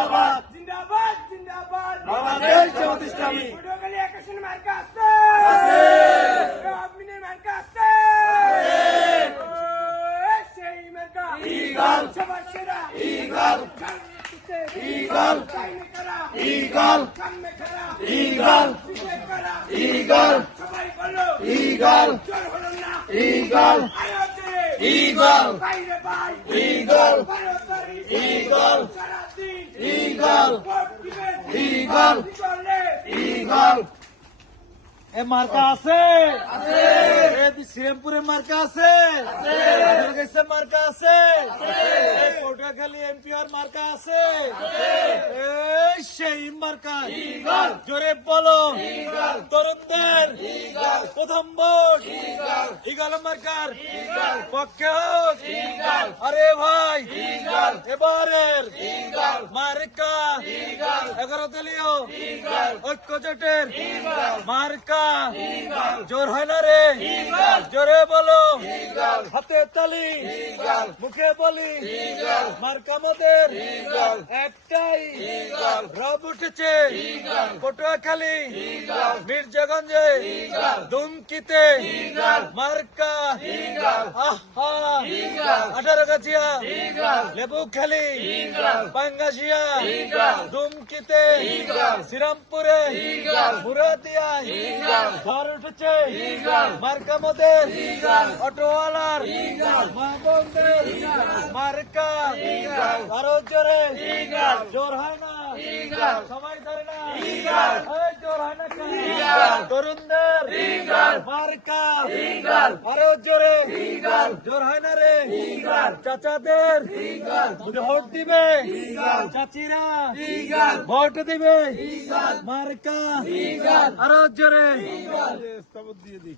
জিন্দাবাদ জিন্দাবাদ জিন্দাবাদ বাংলাদেশ জামাত ইসলামী পটুয়াখালী আকাশের মার্কা আছে আমিনের মার্কা আছে সেই মার্কা ঈগল সবার সেরা eagle eagle eagle eagle eagle সবাই বলো ঈগল জোর হলো না ঈগল ঈগল বাইরে ভাই ঈগল বাড়ি ঈগল সারাদিন ঈগল ভোট দিবেন ঈগল চলে ঈগল এ মার্কা আছে শ্রীরামপুরে মার্কা আছে মার্কা আছে পটুয়াখালী এমপিআর মার্কা আছে সেই মার্কা জোরে বলো তরুণদের প্রথম ভোট ঈগল মার্কার পক্ষে হোক। আরে ভাই এবারের মার্কা 11 দলীয় ঐক্য জোটের মার্কা জোর হয় না রে জোরে বলো হাতে তালি মুখে বলি মার্কা মোদের একটাই রব উঠেছে পটুয়াখালী মির্জাগঞ্জে দুমকিতে মার্কা আহা 18 গাছিয়া লেবুখালী পাঙ্গাসিয়া দুমকিতে শ্রীরামপুরে মুরাদিয়া ঘর উঠেছে মার্কা মোদের অটোওয়ালার মা বোনদের মার্কা আরো জোরে জোর হয় না সবাই ধরে না জোর হয় না তরুণদের মার্কা আরো জোরে জোর হয় না রে চাচাদের ভোট দিবে চাচিরা ভোট দিবে মার্কা আরো জোরে দিয়ে দিই।